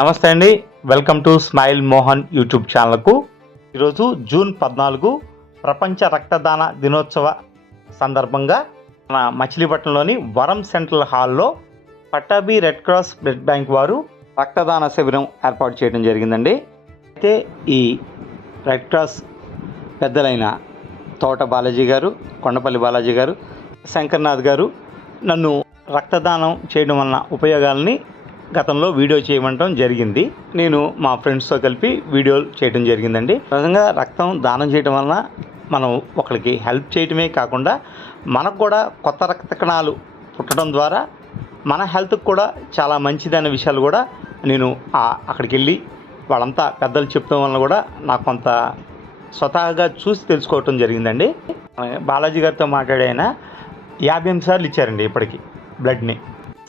నమస్తే అండి, welcome to smile Mohan YouTube ఛానల్కు. ఈరోజు జూన్ 14 ప్రపంచ రక్తదాన దినోత్సవ సందర్భంగా మన మచిలీపట్నంలోని వరం సెంట్రల్ హాల్లో Pattabhi red cross blood bank వారు రక్తదాన శిబిరం ఏర్పాటు చేయడం జరిగిందండి. అయితే ఈ రెడ్ క్రాస్ పెద్దలైన తోట బాలాజీ గారు, కొండపల్లి బాలాజీ గారు, శంకర్నాథ్ గారు నన్ను రక్తదానం చేయడం వలన ఉపయోగాలని గతంలో వీడియో చేయమంటం జరిగింది. నేను మా ఫ్రెండ్స్తో కలిపి వీడియోలు చేయడం జరిగిందండి. నిజంగా రక్తం దానం చేయడం వలన మనం ఒకరికి హెల్ప్ చేయటమే కాకుండా మనకు కూడా కొత్త రక్త కణాలు పుట్టడం ద్వారా మన హెల్త్కి కూడా చాలా మంచిదనే విషయాలు కూడా నేను అక్కడికి వెళ్ళి వాళ్ళంతా పెద్దలు చెప్పడం వలన కూడా నాకు కొంత స్వతహాగా చూసి తెలుసుకోవటం జరిగిందండి. బాలాజీ గారితో మాట్లాడే ఆయన 50 సార్లు ఇచ్చారండి ఇప్పటికి బ్లడ్ని.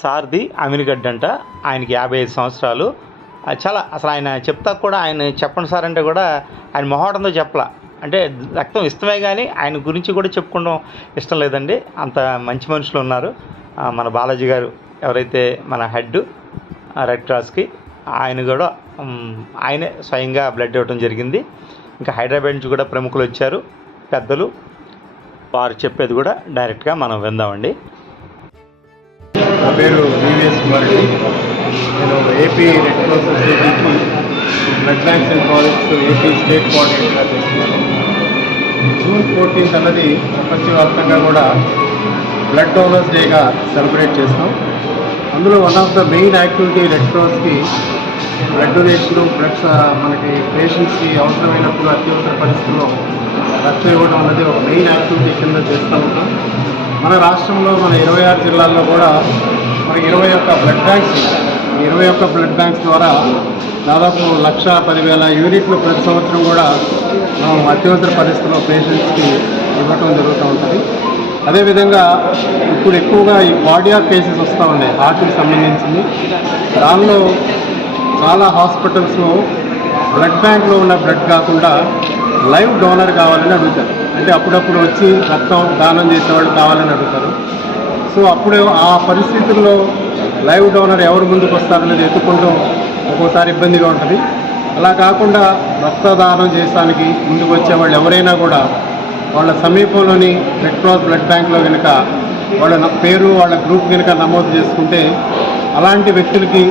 సార్ది అమీన్గడ్డ అంట, ఆయనకి 55 సంవత్సరాలు. చాలా అసలు ఆయన చెప్తా కూడా ఆయన చెప్పండి సార్ అంటే కూడా ఆయన మొహాటంతో చెప్పలా. అంటే రక్తం ఇష్టమే కానీ ఆయన గురించి కూడా చెప్పుకోవడం ఇష్టం లేదండి. అంత మంచి మనుషులు ఉన్నారు. మన బాలాజీ గారు ఎవరైతే మన హెడ్ రెడ్ క్రాస్కి, ఆయన కూడా ఆయనే స్వయంగా బ్లడ్ ఇవ్వడం జరిగింది. ఇంకా హైదరాబాద్ నుంచి కూడా ప్రముఖులు వచ్చారు, పెద్దలు. వారు చెప్పేది కూడా డైరెక్ట్గా మనం విందామండి. నా పేరు వివిఎస్ కుమార్ రెడ్డి. నేను ఏపీ రెడ్ క్రాస్ సొసైటీకి blood banks and projects AP state కోఆర్డినేటర్గా చేస్తున్నాను. జూన్ 14 అన్నది ప్రపంచవ్యాప్తంగా కూడా బ్లడ్ డోనర్స్ డేగా సెలబ్రేట్ చేస్తాం. అందులో one of the main activity red క్రాస్కి బ్లడ్ డొనేషన్, బ్లడ్స్ మనకి పేషెంట్స్కి అవసరమైనప్పుడు అత్యవసర పరిస్థితుల్లో రక్తం ఇవ్వడం అన్నది ఒక మెయిన్ యాక్టివిటీ కింద చేస్తూ ఉంటాం. మన రాష్ట్రంలో మన 26 జిల్లాల్లో కూడా మనకి 21 బ్లడ్ బ్యాంక్స్, 21 బ్లడ్ బ్యాంక్స్ ద్వారా దాదాపు 1,10,000 యూనిట్లు ప్రతి సంవత్సరం కూడా మనం అత్యవసర పరిస్థితుల్లో పేషెంట్స్కి ఇవ్వటం జరుగుతూ ఉంటుంది. అదేవిధంగా ఇప్పుడు ఎక్కువగా ఈ కార్డియాక్ కేసెస్ వస్తూ ఉన్నాయి, హార్ట్కి సంబంధించింది. దానిలో చాలా హాస్పిటల్స్లో బ్లడ్ బ్యాంక్లో ఉన్న బ్లడ్ కాకుండా లైవ్ డోనర్ కావాలని అడుగుతారు. అంటే అప్పుడప్పుడు వచ్చి రక్తం దానం చేసేవాళ్ళు కావాలని అడుగుతారు. సో అప్పుడు ఆ పరిస్థితుల్లో లైవ్ డోనర్ ఎవరు ముందుకు వస్తారనేది ఎత్తుకుంటూ ఒక్కోసారి ఇబ్బందిగా ఉంటుంది. అలా కాకుండా రక్తదానం చేయడానికి ముందుకు వచ్చేవాళ్ళు ఎవరైనా కూడా వాళ్ళ సమీపంలోని రెడ్ క్రాస్ బ్లడ్ బ్యాంక్లో కనుక వాళ్ళ పేరు, వాళ్ళ గ్రూప్ కనుక నమోదు చేసుకుంటే అలాంటి వ్యక్తులకి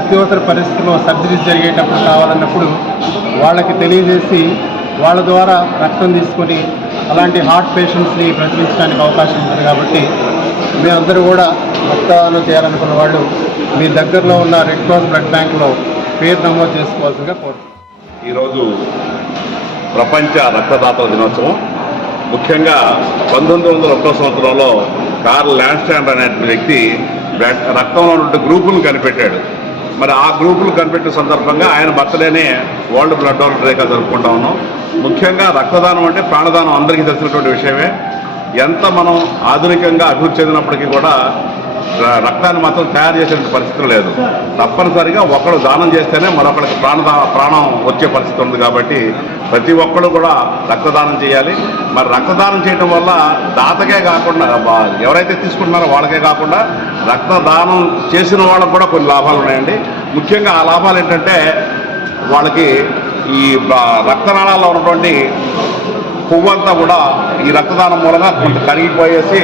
అత్యవసర పరిస్థితుల్లో సర్జరీస్ జరిగేటప్పుడు కావాలన్నప్పుడు వాళ్ళకి తెలియజేసి వాళ్ళ ద్వారా రక్తం తీసుకొని అలాంటి హార్ట్ పేషెంట్స్ని ప్రచురించడానికి అవకాశం ఉంటుంది. కాబట్టి మీరందరూ కూడా రక్తదానం చేయాలనుకున్న వాళ్ళు మీ దగ్గరలో ఉన్న రెడ్ క్రాస్ బ్లడ్ బ్యాంక్లో పేరు నమోదు చేసుకోవాల్సిందిగా కోరుతున్నాను. ఈరోజు ప్రపంచ రక్తదాతల దినోత్సవం. ముఖ్యంగా 1901 సంవత్సరంలో కార్ల్ ల్యాండ్స్టాండ్ అనే వ్యక్తి రక్తంలో ఉన్న గ్రూపులను కనిపెట్టాడు. మరి ఆ గ్రూపులు కనిపెట్టిన సందర్భంగా ఆయన బర్త్డేనే వరల్డ్ బ్లడ్ డోనర్ డేగా జరుపుకుంటా ఉన్నాం. ముఖ్యంగా రక్తదానం అంటే ప్రాణదానం అందరికీ తెలిసినటువంటి విషయమే. ఎంత మనం ఆధునికంగా అభివృద్ధి చెందినప్పటికీ కూడా రక్తాన్ని మాత్రం తయారు చేసేటువంటి పరిస్థితి లేదు. తప్పనిసరిగా ఒకడు దానం చేస్తేనే మరొకరికి ప్రాణం వచ్చే పరిస్థితి ఉంది. కాబట్టి ప్రతి ఒక్కరు కూడా రక్తదానం చేయాలి. మరి రక్తదానం చేయడం వల్ల దాతకే కాకుండా ఎవరైతే తీసుకుంటున్నారో వాళ్ళకే కాకుండా రక్తదానం చేసిన వాళ్ళకు కూడా కొన్ని లాభాలు ఉన్నాయండి. ముఖ్యంగా ఆ లాభాలు ఏంటంటే వాళ్ళకి ఈ రక్తనాళాల్లో ఉన్నటువంటి కొవ్వంతా కూడా ఈ రక్తదానం మూలంగా కొంత కరిగిపోయేసి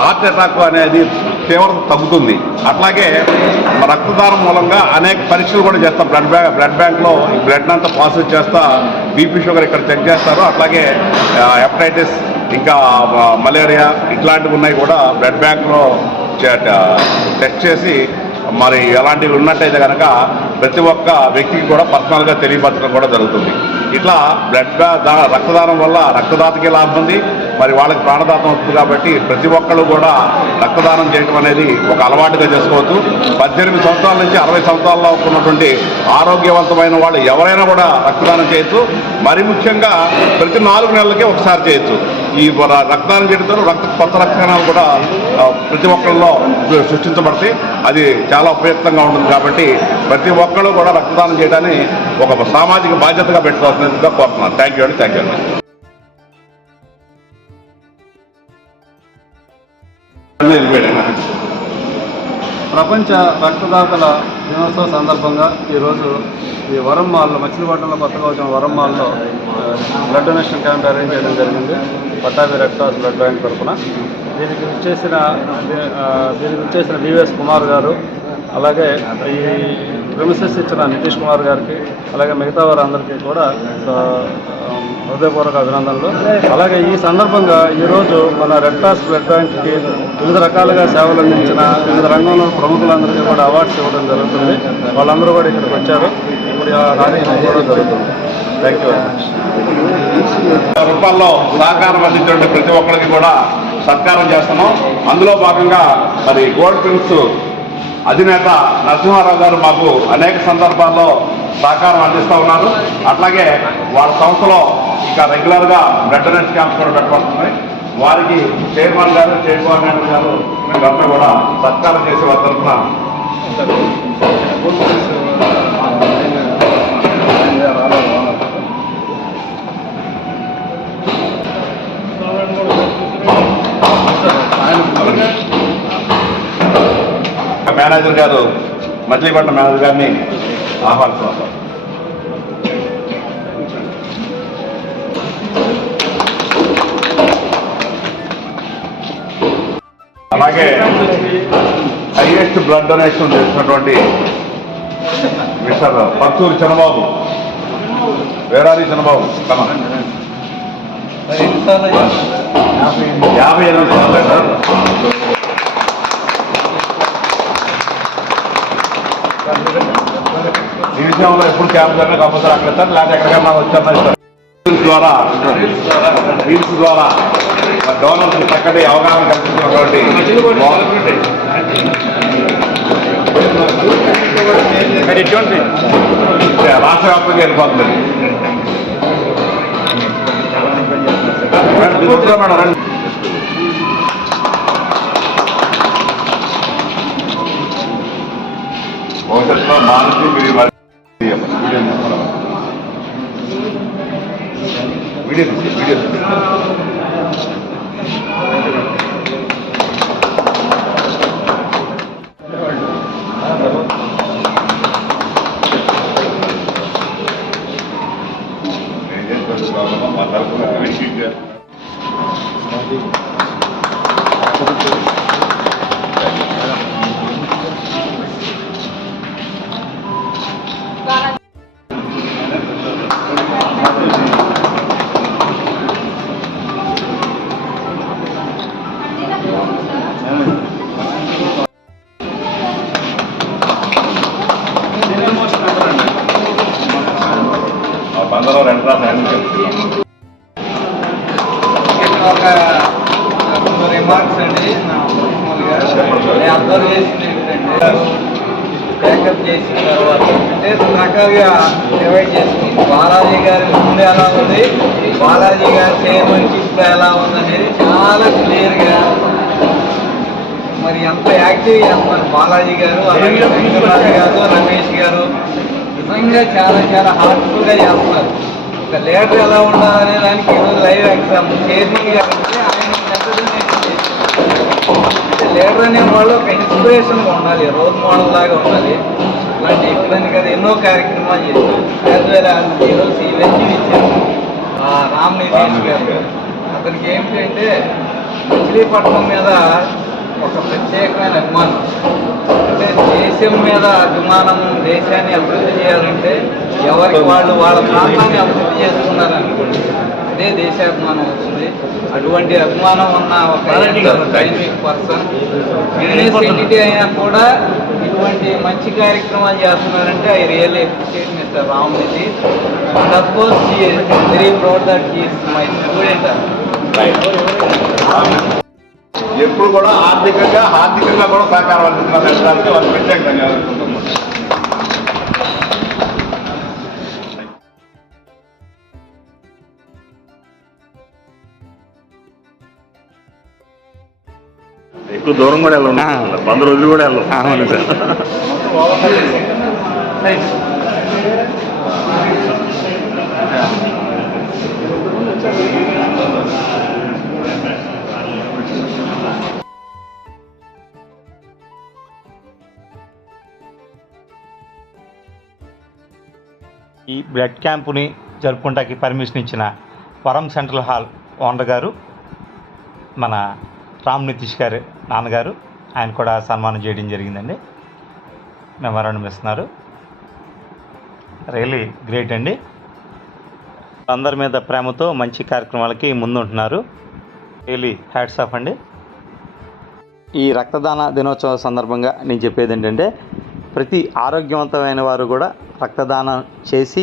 హార్ట్ అటాక్ అనేది తీవ్రత తగ్గుతుంది. అట్లాగే రక్తదానం మూలంగా అనేక పరీక్షలు కూడా చేస్తాం. బ్లడ్ బ్యాంక్లో ఈ బ్లడ్ అంతా పాజిటివ్ చేస్తా బీపీ, షుగర్ ఇక్కడ చెక్ చేస్తారు. అట్లాగే హెపటైటిస్, ఇంకా మలేరియా ఇట్లాంటివి ఉన్నాయి కూడా బ్లడ్ బ్యాంక్లో టెస్ట్ చేసి మరి ఎలాంటివి ఉన్నట్టయితే కనుక ప్రతి ఒక్క వ్యక్తికి కూడా పర్సనల్గా తెలియపరచడం కూడా జరుగుతుంది. ఇట్లా రక్తదానం వల్ల రక్తదాతకి లాభం ఉంది, మరి వాళ్ళకి ప్రాణదాతం వస్తుంది. కాబట్టి ప్రతి ఒక్కళ్ళు కూడా రక్తదానం చేయడం అనేది ఒక అలవాటుగా చేసుకోవచ్చు. 18 సంవత్సరాల నుంచి 60 సంవత్సరాల్లో ఉన్నటువంటి ఆరోగ్యవంతమైన వాళ్ళు ఎవరైనా కూడా రక్తదానం చేయొచ్చు. మరి ముఖ్యంగా ప్రతి 4 నెలలకే ఒకసారి చేయొచ్చు. ఈ రక్తదానం చేయడంతో కొత్త రక్త కణాలు కూడా ప్రతి ఒక్కరిలో సృష్టించబడతాయి. అది చాలా ఉపయుక్తంగా ఉంటుంది. కాబట్టి ప్రతి ఒక్కళ్ళు కూడా రక్తదానం చేయడాన్ని ఒక సామాజిక బాధ్యతగా పెట్టుకోవాల్సిందిగా కోరుతున్నాను. థ్యాంక్ యూ అండి. థ్యాంక్ యూ అండి. ప్రపంచ రక్తదాతల దినోత్సవ సందర్భంగా ఈరోజు ఈ వరం మాల్లో, మచిలీపట్నంలో కొత్తగా వచ్చిన వరం మాల్లో బ్లడ్ డొనేషన్ క్యాంప్ అరేంజ్ చేయడం జరిగింది. Pattabhi red cross blood bank తరఫున దీనికి వచ్చేసిన వివిఎస్ కుమార్ గారు, అలాగే ఈ ప్రిమిసెస్ ఇచ్చిన నితీష్ కుమార్ గారికి, అలాగే మిగతా వారందరికీ కూడా హృదయపూర్వక అభినందనలు. అలాగే ఈ సందర్భంగా ఈరోజు మన రెడ్ క్రాస్ బ్లడ్ బ్యాంక్కి వివిధ రకాలుగా సేవలు అందించిన వివిధ రంగంలో ప్రముఖులందరికీ కూడా అవార్డ్స్ ఇవ్వడం జరుగుతుంది. వాళ్ళందరూ కూడా ఇక్కడికి వచ్చారు. ఇప్పుడు కార్యక్రమం కూడా జరుగుతుంది. Thank you very much. రూపాల్లో సహకారం అందించినటువంటి ప్రతి ఒక్కరికి కూడా సత్కారం చేస్తున్నాం. అందులో భాగంగా మరి గోల్డ్ ప్రిన్స్ అధినేత నరసింహారావు గారు మాకు అనేక సందర్భాల్లో సహకారం అందిస్తూ ఉన్నారు. అట్లాగే వాళ్ళ సంస్థలో ఇంకా రెగ్యులర్గా బ్లడ్ డొనేషన్ క్యాంప్స్ కూడా పెట్టబడుతున్నాయి. వారికి చైర్మన్ గారు, స్టేట్ కోఆర్డినేటర్ గారు వీళ్ళంతా కూడా సత్కారం చేసే వారి తరఫున మేనేజర్ గారు, మచిలీపట్నం మేనేజర్ గారిని ఆహ్వానిస్తున్నారు. అలాగే హైయెస్ట్ బ్లడ్ డొనేషన్ చేసినటువంటి మిస్టర్ పత్తూరు చంద్రబాబు, వేరారి చంద్రబాబు 58 సార్లు. ఈ విషయంలో ఎప్పుడు క్యాంప్ జరిగినా కంపల్సరీ అక్కడ ఇస్తారు, లేకపోతే ఎక్కడికైనా వచ్చారన్నా ఇస్తారు. రీల్స్ ద్వారా డోనర్స్ చక్కటి అవగాహన కల్పించినటువంటి రాష్ట్ర వ్యాప్తంగా వెళ్ళిపోతుంది. మేడం రండి. భవిష్యత్తులో మానసి వీడియో మా తరఫున బందరో రెండు ఒక రిమార్క్స్ అండి. నేను అబ్జర్వ్ చేసింది ఏంటంటే, బ్యాకప్ చేసిన తర్వాత అంటే రకాలుగా డివైడ్ చేసుకుని బాలాజీ గారి ముందు ఎలా ఉంది, బాలాజీ గారి చైర్మన్షిప్ ఎలా ఉంది అనేది చాలా క్లియర్గా మరి ఎంత యాక్టివ్ చేస్తున్నారు బాలాజీ గారు, అలాగే వెంకటరాజు గారు, రమేష్ గారు నిజంగా చాలా చాలా హార్ట్ఫుల్గా చేస్తున్నారు. ఒక లీడర్ ఎలా ఉండాలనే దానికి ఈరోజు లైవ్ ఎగ్జామ్. చైర్మన్ గారు అంటే ఆయన అంటే లీడర్ అనే వాళ్ళు ఒక ఇన్స్పిరేషన్గా ఉండాలి, రోల్ మోడల్ లాగా ఉండాలి. ఇలాంటి ఎక్కడానికి కదా ఎన్నో కార్యక్రమాలు చేశారు. యాజ్ వెల్ యాజ్ ఈరోజు ఇవన్నీ ఇచ్చారు రామ్ నితీష్ గారు. అతనికి ఏంటంటే మచిలీపట్నం మీద ఒక ప్రత్యేకమైన అభిమానం. అంటే దేశం మీద అభిమానం, దేశాన్ని అభివృద్ధి చేయాలంటే ఎవరికి వాళ్ళు వాళ్ళ ప్రాంతాన్ని అభివృద్ధి చేసుకున్నారనుకోండి, అదే దేశాభిమానం వస్తుంది. అటువంటి అభిమానం ఉన్న ఒక డైనమిక్ పర్సన్, బిజినెస్ ఎంటిటీ అయినా కూడా ఇటువంటి మంచి కార్యక్రమాలు చేస్తున్నారంటే I really appreciate mister Ram Nitish. And of course he is very proud that he is my student. ఎప్పుడు కూడా ఆర్థికంగా కూడా సహకారం అందిస్తున్నారు. వాళ్ళు ప్రత్యేకంగా ఎక్కువ దూరం కూడా వెళ్ళండి, 100 రోజులు కూడా వెళ్ళం. అవును సార్. ఈ బ్లడ్ క్యాంపుని జరుపుకుంటానికి పర్మిషన్ ఇచ్చిన వరం సెంట్రల్ హాల్ ఓనర్ గారు మన రామ్ నితీష్ గారు నాన్నగారు, ఆయన కూడా సన్మానం చేయడం జరిగిందండి. మెమరాండం ఇస్తున్నారు. రియలీ గ్రేట్ అండి. అందరి మీద ప్రేమతో మంచి కార్యక్రమాలకి ముందుంటున్నారు. రియలీ హ్యాట్స్ ఆఫ్ అండి. ఈ రక్తదాన దినోత్సవ సందర్భంగా నేను చెప్పేది ఏంటంటే, ప్రతి ఆరోగ్యవంతమైన వారు కూడా రక్తదానం చేసి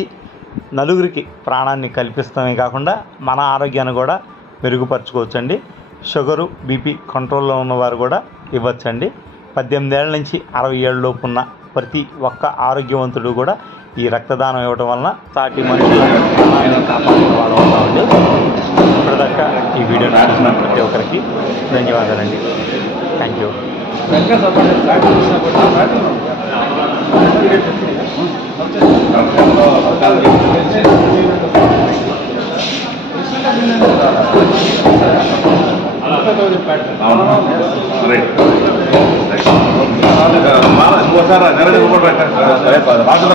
నలుగురికి ప్రాణాన్ని కల్పిస్తమే కాకుండా మన ఆరోగ్యాన్ని కూడా మెరుగుపరచుకోవచ్చండి. షుగరు, బీపీ కంట్రోల్లో ఉన్నవారు కూడా ఇవ్వచ్చండి. 18 ఏళ్ళ నుంచి 60 ఏళ్ళ లోపు ఉన్న ప్రతి ఒక్క ఆరోగ్యవంతుడు కూడా ఈ రక్తదానం ఇవ్వడం వలన సాటి మనుషుల ప్రాణాన్ని కాపాడిన వాళ్ళు అవుతామండి. ఇప్పటిదాకా ఈ వీడియో చూసిన ప్రతి ఒక్కరికి ధన్యవాదాలండి. Thank you. ఇంకోసారి